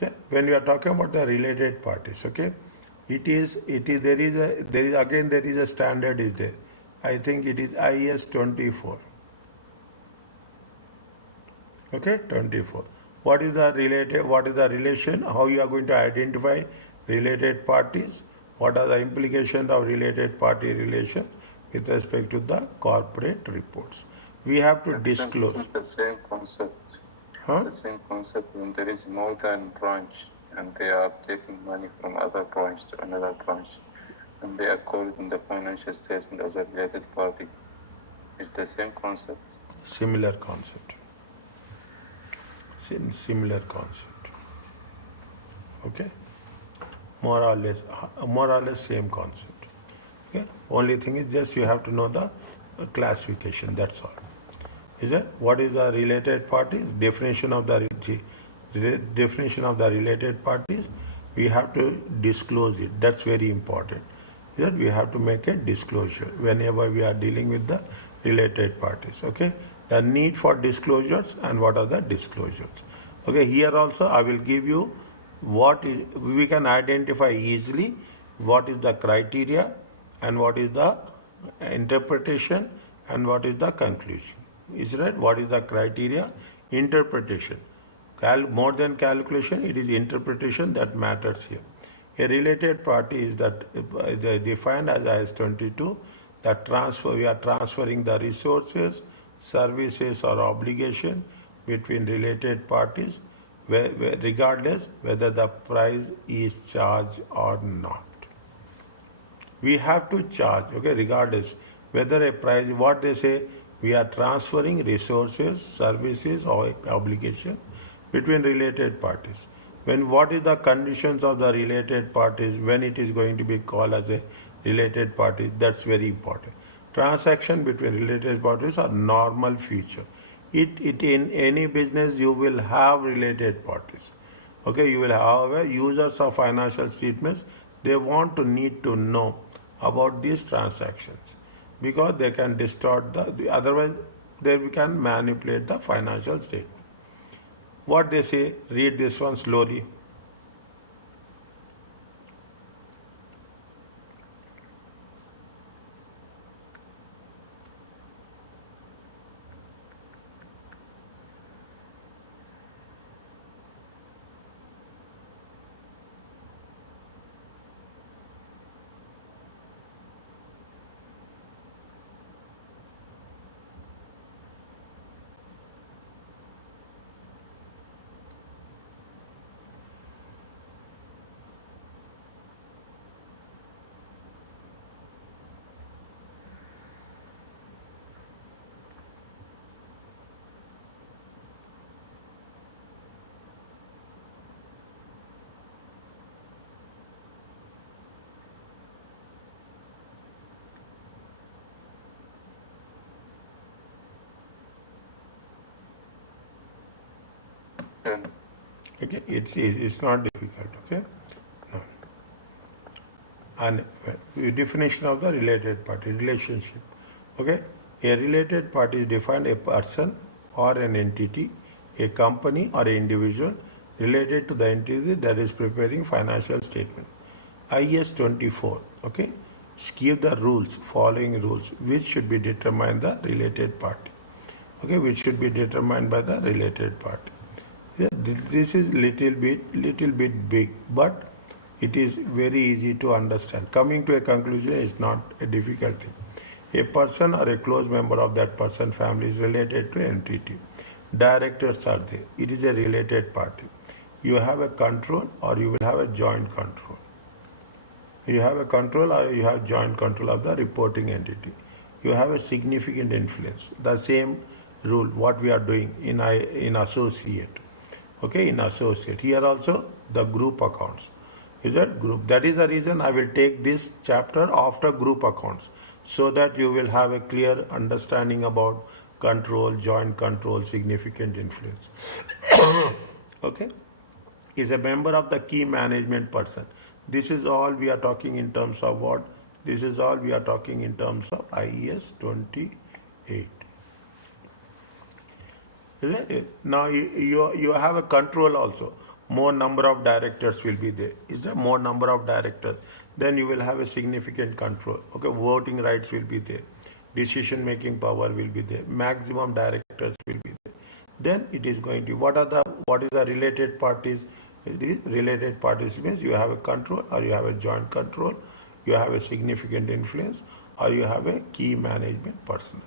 Okay? When we are talking about the related parties, okay, there is a standard is there. I think it is IAS 24. Okay, 24. What is the relation? How you are going to identify related parties? What are the implications of related party relations with respect to the corporate reports? We have to disclose. The same concept. Huh? The same concept when there is more than branch and they are taking money from other branch to another branch and they are called in the financial statement as a related party. It's the same concept. Similar concept. Similar concept. Okay? More or less same concept. Okay? Only thing is just you have to know the classification, that's all. Is it? What is the related parties? Definition of the related parties. We have to disclose it. That's very important. Is it? We have to make a disclosure whenever we are dealing with the related parties. Okay. The need for disclosures and what are the disclosures. Okay. Here also I will give you what is, we can identify easily what is the criteria and what is the interpretation and what is the conclusion. Is right? What is the criteria? Interpretation. More than calculation, it is interpretation that matters here. A related party is that defined as IAS 22. That we are transferring the resources, services, or obligation between related parties, regardless whether the price is charged or not. We have to charge, okay, regardless whether a price, what they say, we are transferring resources, services, or obligation between related parties. What is the conditions of the related parties when it is going to be called as a related party? That's very important. Transaction between related parties are normal feature. In any business you will have related parties. Okay, you will have, however, users of financial statements, they need to know about these transactions, because they can distort otherwise they can manipulate the financial statement. What they say, read this one slowly. Okay, it's not difficult. Okay, no. And definition of the related party relationship. Okay, a related party is defined a person or an entity, a company or an individual related to the entity that is preparing financial statement. IAS 24. Okay, give the following rules, which should be determined the related party. Okay, which should be determined by the related party. Yeah, this is little bit big, but it is very easy to understand. Coming to a conclusion is not a difficult thing. A person or a close member of that person's family is related to an entity. Directors are there. It is a related party. You have a control or you will have a joint control. You have a control or you have joint control of the reporting entity. You have a significant influence. The same rule what we are doing in associate. Okay, in associate. Here also the group accounts. Is that group? That is the reason I will take this chapter after group accounts, so that you will have a clear understanding about control, joint control, significant influence. Okay? Is a member of the key management person. This is all we are talking in terms of what? This is all we are talking in terms of IAS 28. Now you have a control also. more number of directors will be there. Is there more number of directors? Then you will have a significant control. Okay, voting rights will be there. Decision making power will be there. Maximum directors will be there. Then it is going to, what is the related parties? The related parties means you have a control or you have a joint control, you have a significant influence, or you have a key management personnel.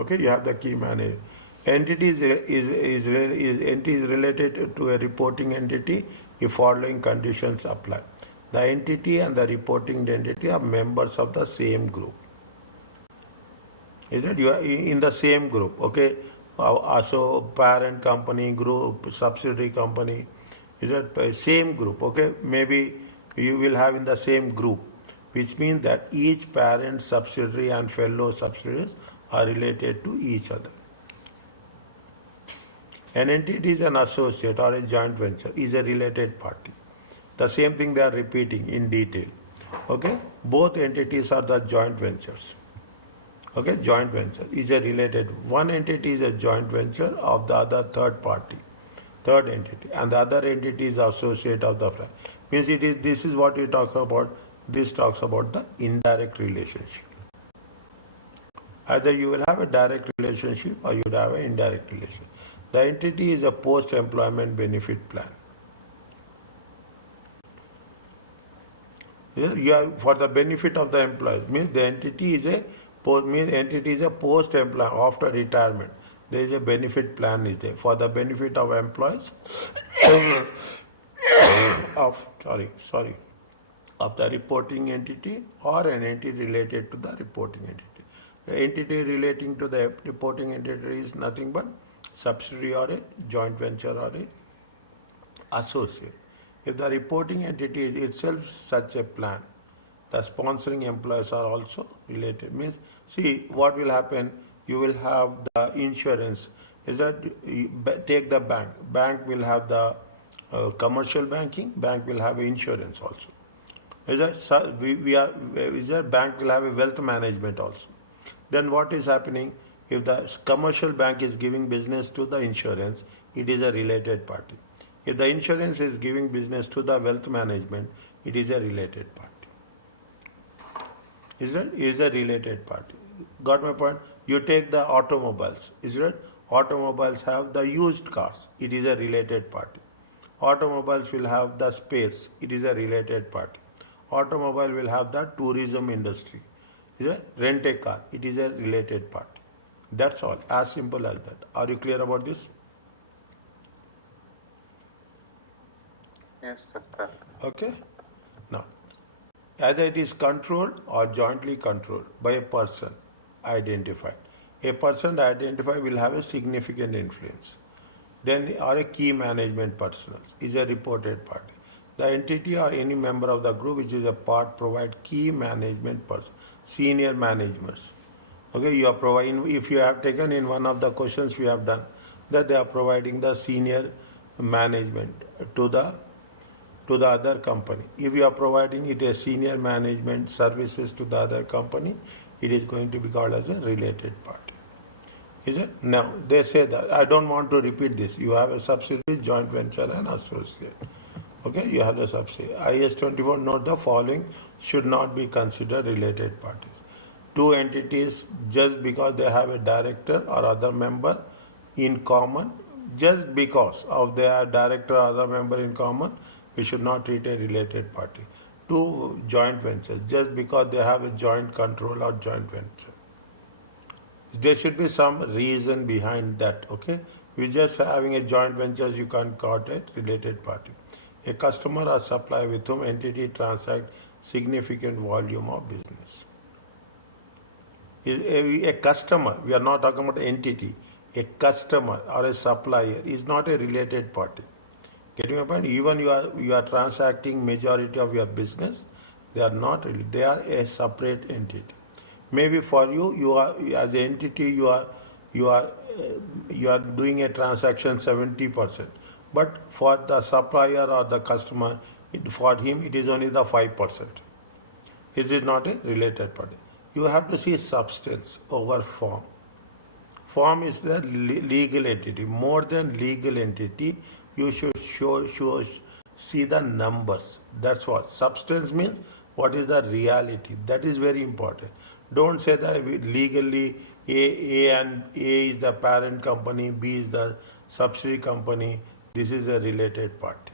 Okay, you have the key manager. Entity entity is related to a reporting entity if following conditions apply. The entity and the reporting entity are members of the same group. Is it? You are in the same group. Okay, so parent company, group, subsidiary company. Is it same group? Okay, maybe you will have in the same group, which means that each parent, subsidiary, and fellow subsidiaries are related to each other. An entity is an associate or a joint venture, is a related party. The same thing they are repeating in detail. Okay, both entities are the joint ventures. Okay, joint venture is a related. One entity is a joint venture of the other third entity, and the other entity is associate of the firm. Means it is. This is what we talk about. This talks about the indirect relationship. Either you will have a direct relationship or you will have an indirect relationship. The entity is a post-employment benefit plan. For the benefit of the employees, means the entity is a post-employment after retirement. There is a benefit plan is there for the benefit of employees of the reporting entity or an entity related to the reporting entity. The entity relating to the reporting entity is nothing but subsidiary or a joint venture or a associate. If the reporting entity is itself such a plan, the sponsoring employees are also related. Means, see what will happen. You will have the insurance. Is that take the bank? Bank will have the commercial banking. Bank will have insurance also. Is that bank will have a wealth management also. Then what is happening? If the commercial bank is giving business to the insurance, it is a related party. If the insurance is giving business to the wealth management, it is a related party. Is a related party. Got my point? You take the automobiles. Is it? Automobiles have the used cars. It is a related party. Automobiles will have the spares. It is a related party. Automobile will have the tourism industry. Is it? Rent a car. It is a related party. That's all. As simple as that. Are you clear about this? Yes, sir. Okay. Now, either it is controlled or jointly controlled by a person identified. A person identified will have a significant influence. Then, or a key management personnel is a reported party. The entity or any member of the group which is a part provide key management person, senior managements. Okay, you are providing. If you have taken in one of the questions we have done, that they are providing the senior management to the other company. If you are providing it a senior management services to the other company, it is going to be called as a related party. Is it? Now, they say that, I don't want to repeat this. You have a subsidiary, joint venture and associate. Okay, you have the subsidiary. IAS 24 note the following should not be considered related parties. Two entities, just because they have a director or other member in common, just because of their director or other member in common, we should not treat a related party. Two joint ventures, just because they have a joint control or joint venture. There should be some reason behind that, okay? We're just having a joint ventures, you can't call it related party. A customer or supplier with whom entity transact significant volume of business. A customer, we are not talking about entity, a customer or a supplier is not a related party. Getting my point? Even you are transacting majority of your business, they are not really, they are a separate entity. Maybe for you are as an entity you are doing a transaction 70%, but for the supplier or the customer, for him it is only the 5%. It is not a related party. You have to see substance over form. Form is the legal entity. More than legal entity, you should see the numbers. That's what. Substance means what is the reality. That is very important. Don't say that legally A is the parent company, B is the subsidiary company. This is a related party.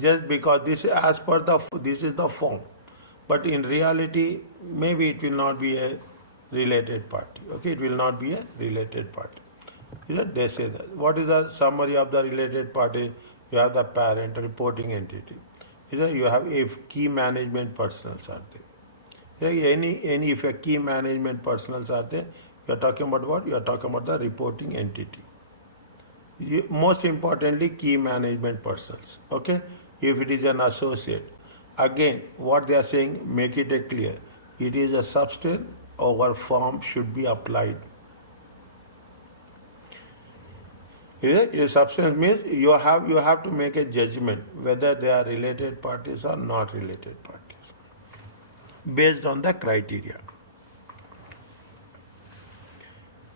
Just because this is the form, but in reality maybe it will not be a related party. Okay, it will not be a related party. They say that. What is the summary of the related party? You have the parent reporting entity. You have if key management personals are there. Any if a key management personals are there, you are talking about what? You are talking about the reporting entity. Most importantly, key management persons. Okay, if it is an associate, again what they are saying, make it a clear, it is a substance over form should be applied. A substance means you have to make a judgment whether they are related parties or not related parties based on the criteria.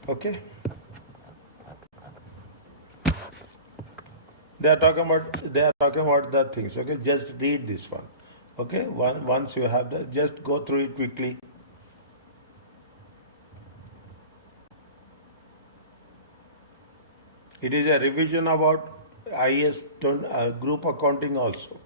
Okay. They are talking about the things. Okay, just read this one. Okay, once you have the, just go through it quickly. It is a revision about IAS group accounting also.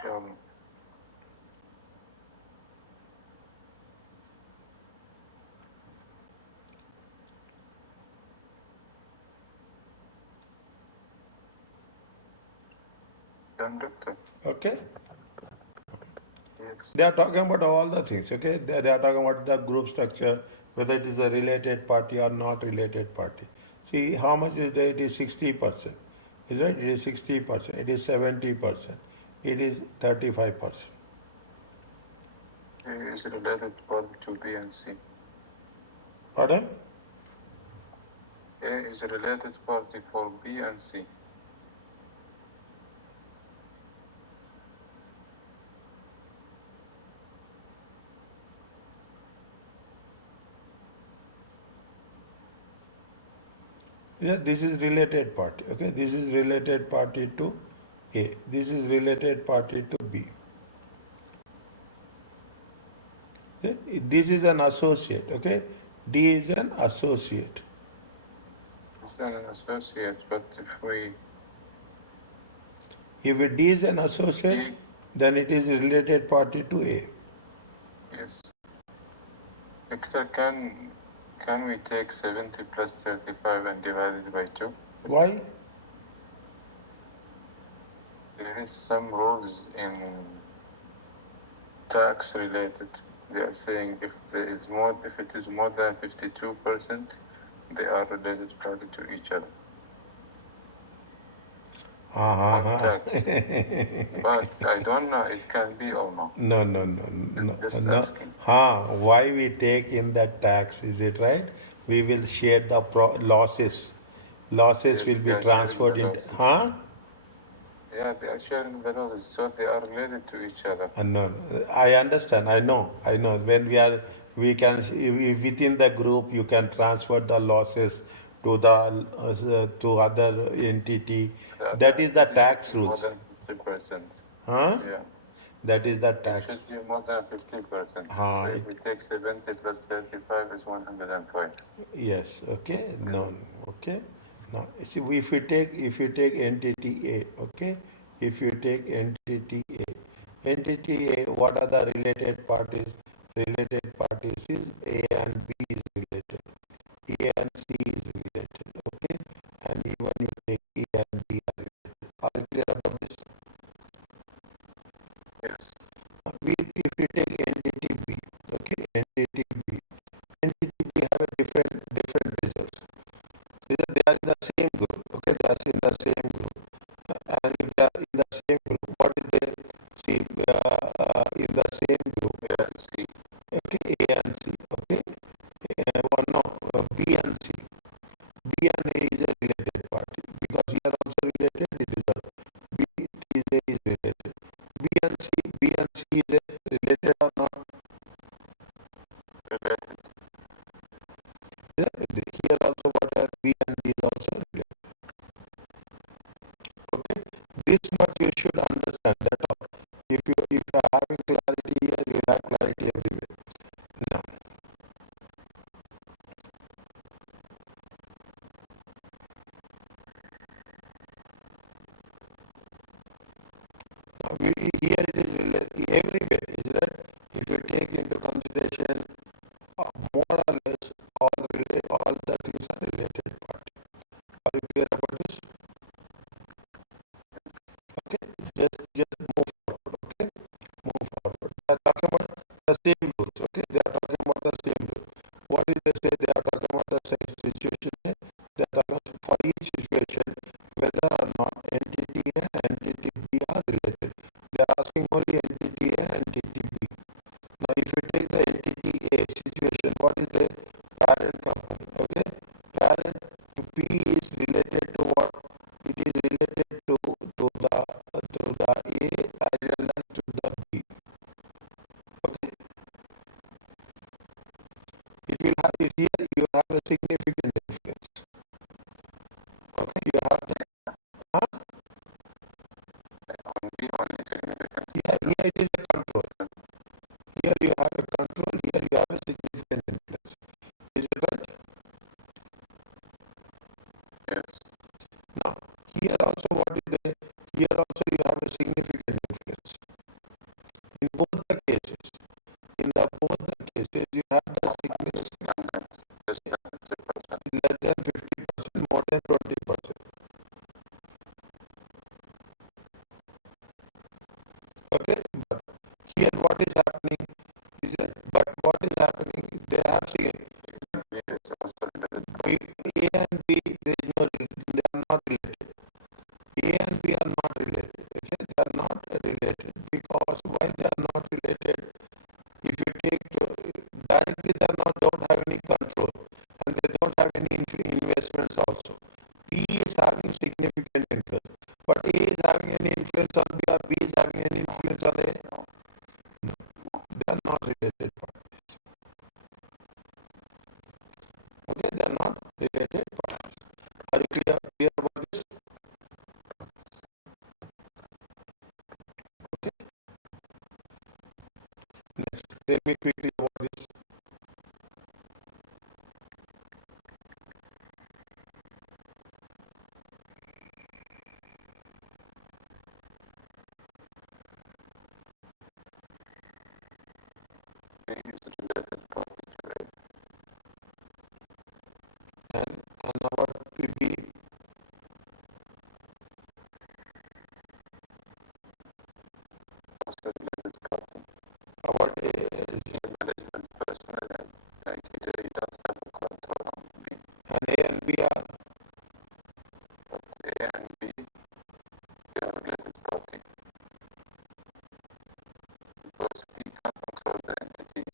Sure. Done, doctor. Okay. Yes. They are talking about all the things. Okay, they are talking about the group structure, whether it is a related party or not related party. See how much is there? It is 60%. Is right? It is 60%. It is 70%. It is 35%. A is related party to B and C. Pardon? A is a related party for B and C. Yeah, this is related party. Okay, this is related party to A. This is related party to B. Okay? This is an associate. Okay, D is an associate. It's not an associate, but If D is an associate, then it is related party to A. Yes. Victor, can we take 70 plus 35 and divide it by 2? Why? There is some rules in tax related. They are saying if it is more than 52%, they are related party to each other. On tax. But I don't know, it can be or not. No. Just No. asking. Why we take in that tax? Is it right? We will share the losses. Losses Yes, will be they are transferred sharing into. the Yeah, they are sharing the losses, so they are related to each other. No, I understand. I know. When we can within the group you can transfer the losses to to other entity. That is the tax More rules. than 50%. Huh? Yeah. That is the It tax. should be more than 50%. Ah, So if we take 70 plus 35 is 105. Yes. Okay. No. Okay. Now, see, if you take entity A, okay, if you take entity A, what are the related parties? Related parties is A and B is related. A and C is related, okay? And even you take A and B are related. Are you clear about this? Yes. If we take entity B, okay, entity B, entity B have a different results. Either they are in the same group, okay, they are in the same group. And if they are in the same group, what is they see in the same group? A and C. Okay, A and C, okay. One no, B and C. B and A is a related party because here also related. It is a B is A is related. B and C is a related or not? Related. Yeah, here also what are B and D is also related. Okay, this much you should understand that all. If you are having clarity here, you have clarity everywhere. Now, here it is everywhere, is that if you take into consideration more or less all the things are related party. Are you clear about this? Okay, just move forward. Okay, move forward. They are talking about the same rules. Okay, they are talking about the same rules. What did they say? They are talking about the same situation. They are talking for each situation whether or not entity A and entity B are related. They are asking only entity A and entity B. Now, if you take the entity A situation, what is the parent company? Okay, parent to P is related to what? It is related to the A as well as to the B. Okay, it will have here you have a significant influence. Okay, you have the On B only significant. here it is a control. Here you have a control. Here you have a significant influence. Is it right? Yes. Now, here also what is there? Here also you have a significant influence. In both the cases, you have the significant Less than 50%. less than 50%, more than 20%. Okay, but here what is happening is that, but what is happening? They have seen B is also related. A and B, they are not related. A and B are not related. Okay, they are not related because why they are not related? If you take directly, they are not don't have any control and they don't have any investments also. B is having significant influence, but A is having any influence on B or B is having any influence on A. No, they are not related parties. Okay, they are not related parties. Are you clear about this? Okay. Next, tell me quickly about this. B is related party to A. And what will be Also related party. our Management personnel like he does have a control on B. and A and B are But A and B, they are related party. Because B can control the entity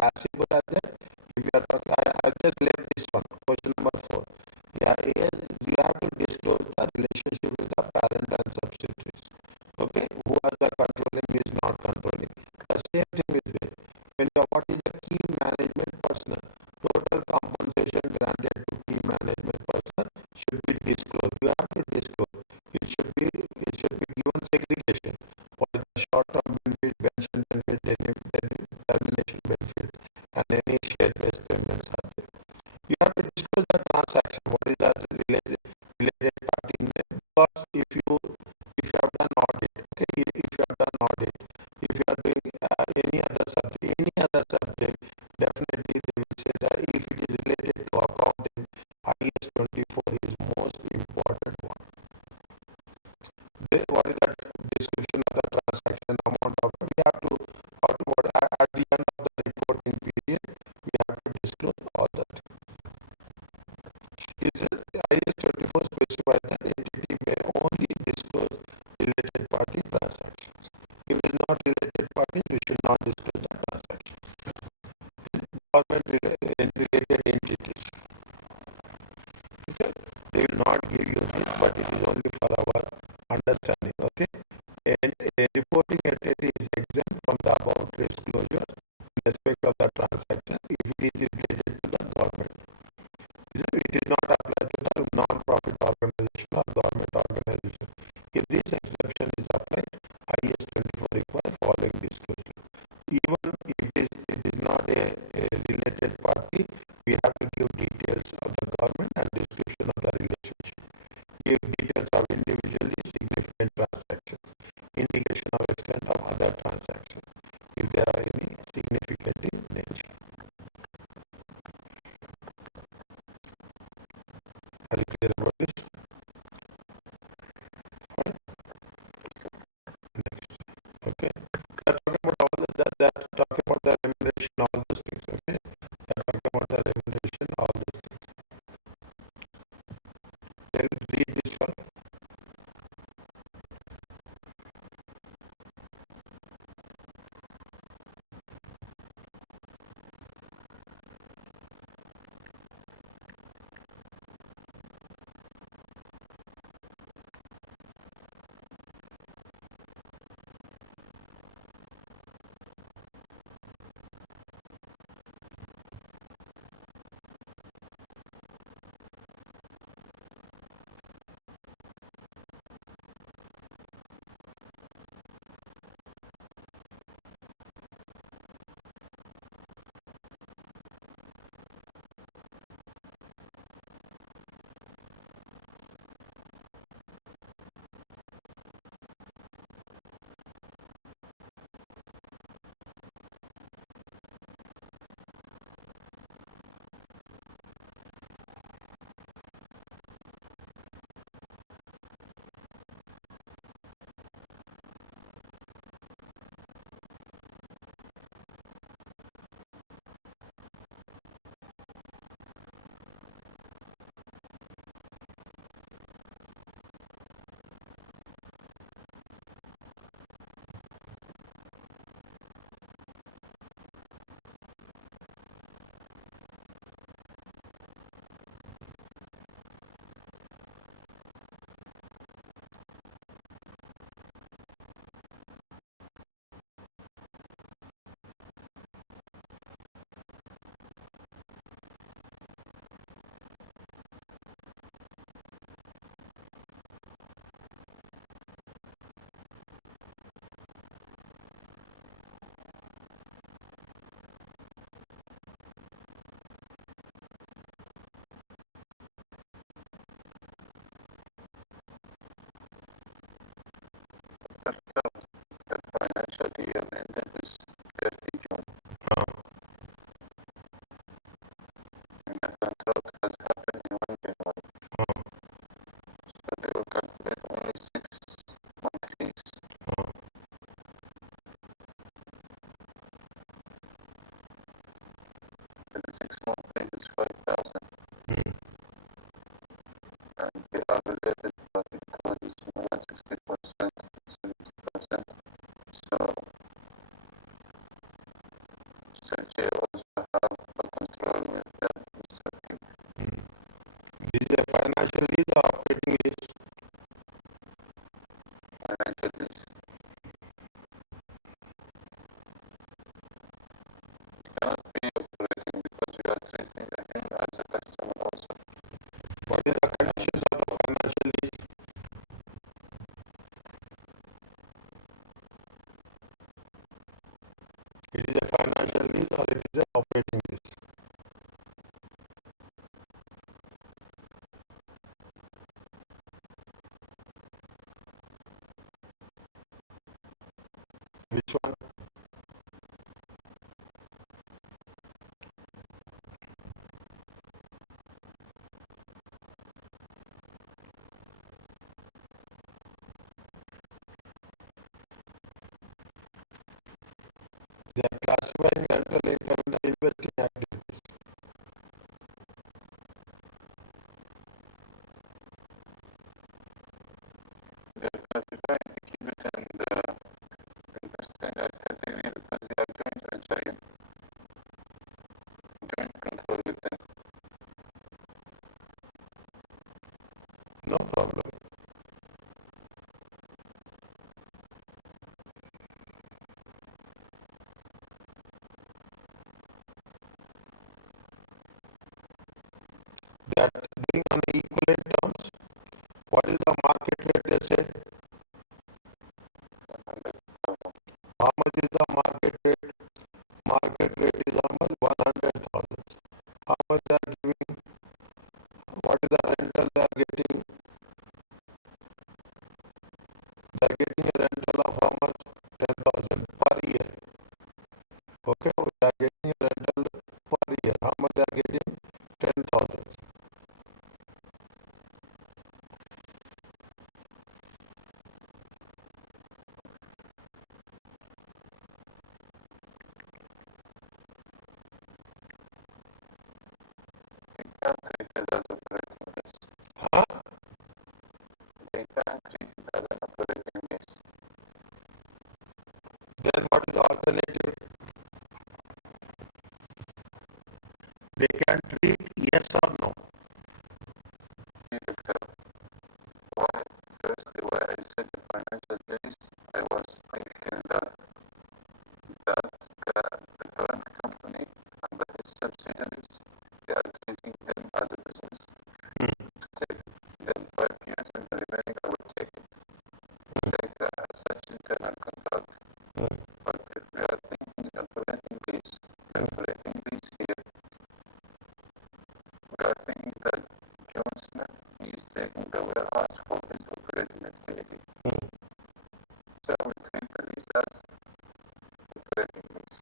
as simple as that. If you are talking, I just left this one, question number 4. Yeah, yes, you have to disclose the relationship with the parent and subsidiaries. Okay, who are the controlling, who is not controlling. The same thing is there. When you, what is the key management personnel? Total compensation granted to key management personnel should be disclosed. You have to disclose. It should be given segregation. What is the short-term benefit, pension benefit, termination benefit, and any share-based payments are there. You have to disclose the transaction. What is the related party in there? Because if you have done audit, okay, if you have done audit, if you are doing any other subject, definitely they will say that if it is related to accounting, IAS 24 is most important one. Then what is the description of the transaction, amount of we have to what at the end of the reporting period, we have to disclose all that. Is IAS 24 specifies that entity may only disclose related party transactions. If it is not related parties, we should not disclose the transaction. Government related entities. Okay? They will not give you this, but it is only for our understanding. Okay? And a reporting entity is exempt from the above disclosure in respect of the transaction if it is related to the government. It is not applied to the non-profit organization or government organization. If this exception is applied, IAS 24 requires following disclosure. Even if it is not a related party, we have to give details of the government and description of the relationship. Give details of individually significant transactions, indication of extent of other transactions, if there are any significant in nature. Are you clear about this? Next. Okay. They're talking about all that talking about the remuneration, all those things. Okay. They're talking about the remuneration, all those things. Then read this one. This is a financial lease or operating lease? Financial lease. You cannot be operating because you are treating him as a customer also. What is the conditions of the financial lease? It is a financial lease or it is an operating lease? Which one? They are classifying rental income in the investing activities. They are classifying the keep it and investing activity because they are joint venturing, joint control with them. No problem. They are doing on equivalent terms. What is the market rate they say? How much is the market rate? Market rate is how much? 100,000. How much they are giving? What is the rental they are getting? They are getting a rental of how much? 10,000 per year. Okay, they are getting a rental per year. How much they are getting? 10,000. They can't treat it as operating lease. Huh? They can't treat it as an operating lease. Then what is the alternative? They can treat yes or no. Why? Firstly, why I said the financial lease, I was thinking that the parent company and the its subsidiaries, they are treating them as a business. To take them 5 years and the remaining I will take it. Like such internal contract. But if we are thinking operating lease, the operating lease here, we are thinking that John Smith is taking the warehouse for his operating activity. So we treat the lease as operating lease.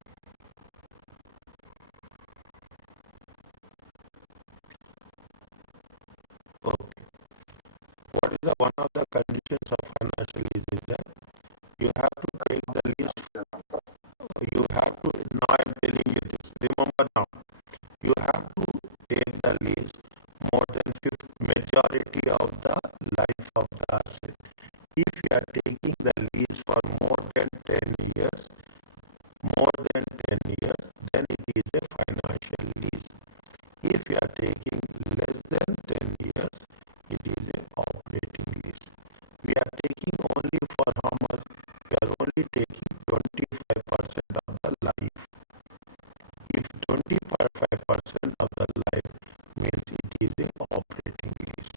Okay. What is the one of the conditions of financial lease is that you have to take the lease. You have to, now I am telling you this. Remember now, you have to take the lease more than majority of the life of the asset. If you are taking the lease for more than 10 years, then it is a financial lease. If you are taking less than 10 years, it is an operating lease. We are taking only for how much? We are only taking 25% of the life. If 25% of the life means it is an operating lease.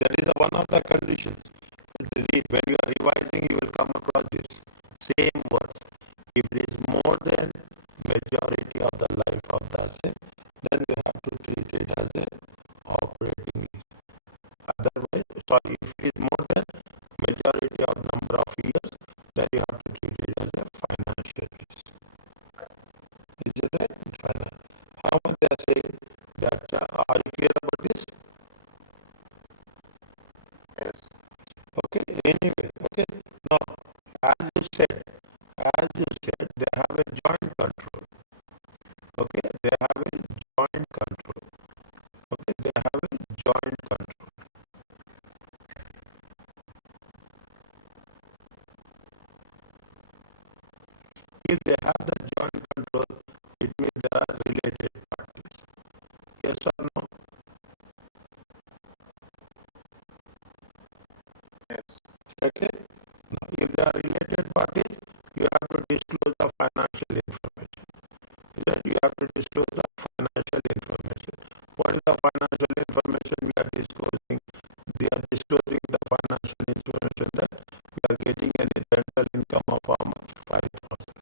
That is one of the conditions. When you are revising, you will come across this same words. If it is more than majority of the life of the asset, then we have to treat it as an operating lease. Otherwise, sorry, if it is more than majority of number of years, then you have to treat it as a financial lease. Is it right? Finance. How much they are saying that? Are you clear about this? Yes. Okay. Anyway. Okay. Now, as you said, they have a joint control. Okay. They have a joint control. Okay. They have a joint control. If they have the joint control, it means they are related parties. Yes or no? Yes. Okay. Now, if they are related parties, you have to disclose the financial information. That you have to disclose the financial information. What is the financial information we are disclosing? We are disclosing the financial information that we are getting any rental income of how much? 5,000.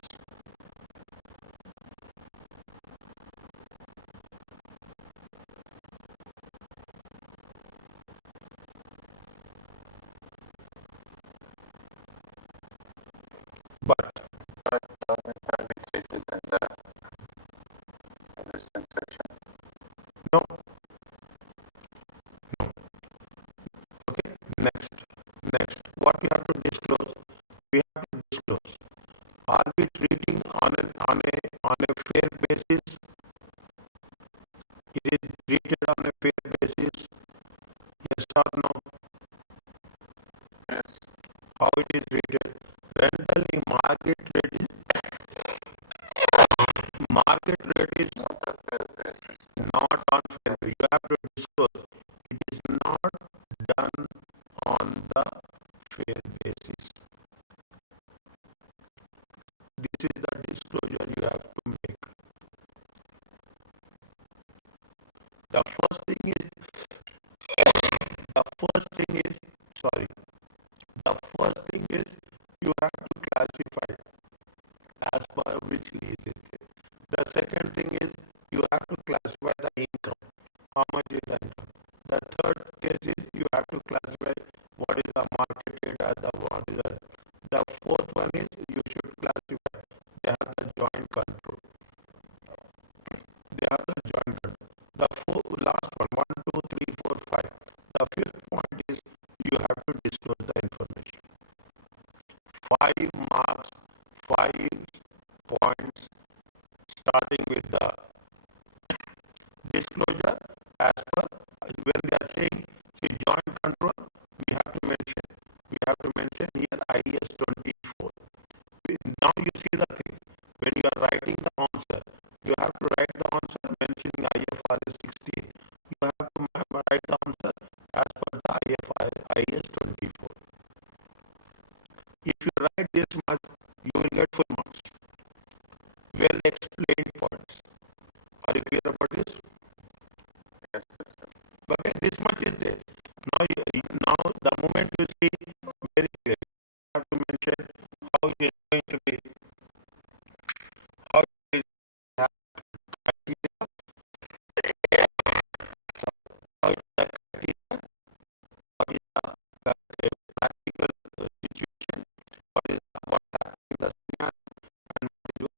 But But doesn't have it treated in the understand section. no, okay. Next, what we have to disclose? We have to disclose. Are we treating on a fair basis? It is treated on a fair basis. Yes or no? Yes. How it is treated? Rental market rate is Not a fair basis. not on fair. You have to disclose. It is not done on the fair basis. This is the disclosure you have to make. The first thing is, sorry, the first thing is you have to classify as per which lease is there. The second thing is you have to classify the income. How much is the income? The third case is you have to classify what is the market rate and what is the. The fourth one is you should classify. They have the joint control. They have the joint control. The last one, 2, 3, 4, 5. The fifth point is you have to disclose the information. 5 marks, 5 points, starting with the disclosure as per when we are saying see joint control, we have to mention here IAS 24. Now you see the thing. When you are writing the answer, you have to write the answer mentioning IFRS 16. You have to write the answer as per the IAS 24. If you write this much, you will get full marks. Well explained points. Are you clear about this? Yes, sir. Okay, this much is there. Now the moment you see very clear, you have to mention how it is going to be, how it is criteria, how it is the criteria, what is the practical situation, what is what happening in the scenario, and what is your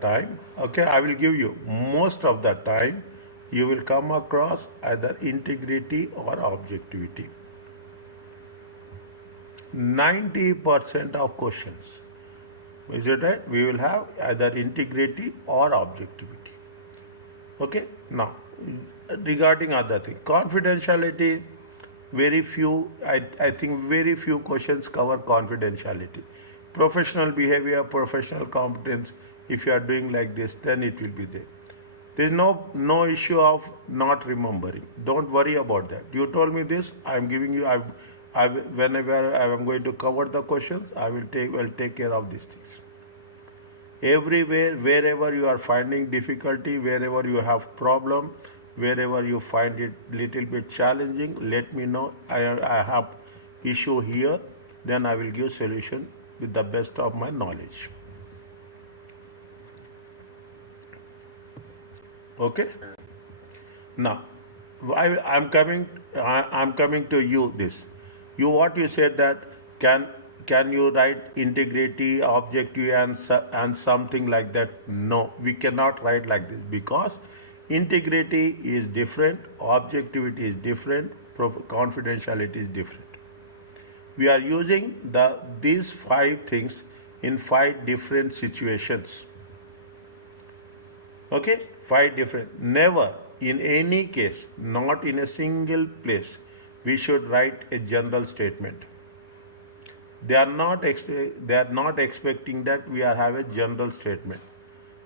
time, okay, I will give you most of the time you will come across either integrity or objectivity. 90% of questions, is it right? We will have either integrity or objectivity. Okay, now regarding other thing, confidentiality, very few, I think very few questions cover confidentiality. Professional behavior, professional competence, if you are doing like this, then it will be there. There is no issue of not remembering. Don't worry about that. You told me this. I am giving you. Whenever I am going to cover the questions, I will take care of these things. Everywhere, wherever you are finding difficulty, wherever you have problem, wherever you find it little bit challenging, let me know. I have issue here. Then I will give solution with the best of my knowledge. Okay. Now, I'm coming to you. This, what you said that can you write integrity, objective, and something like that? No, we cannot write like this because integrity is different, objectivity is different, confidentiality is different. We are using these 5 things in 5 different situations. Okay, 5 different. Never, in any case, not in a single place, we should write a general statement. They are not expecting that we have a general statement.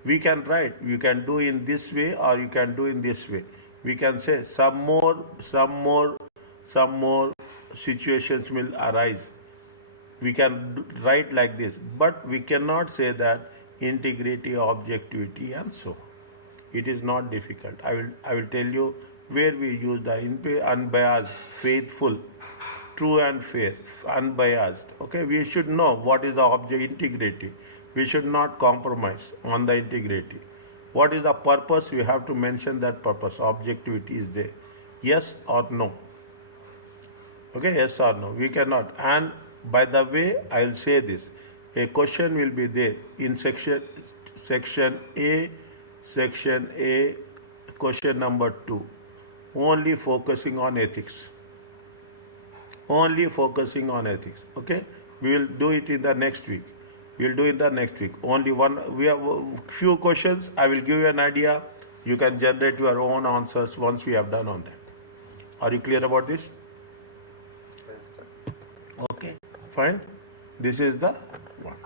We can write, you can do in this way or you can do in this way. We can say some more situations will arise. We can write like this, but we cannot say that integrity, objectivity, and so on. It is not difficult. I will tell you where we use the unbiased, faithful, true and fair, unbiased. Okay, we should know what is the object integrity. We should not compromise on the integrity. What is the purpose? We have to mention that purpose. Objectivity is there. Yes or no. Okay, yes or no. We cannot. And by the way, I will say this. A question will be there in section A, question number 2. Only focusing on ethics. Only focusing on ethics. Okay? We will do it in the next week. We will do it the next week. Only one. We have few questions. I will give you an idea. You can generate your own answers once we have done on that. Are you clear about this? Yes, sir. Okay, fine. This is the one.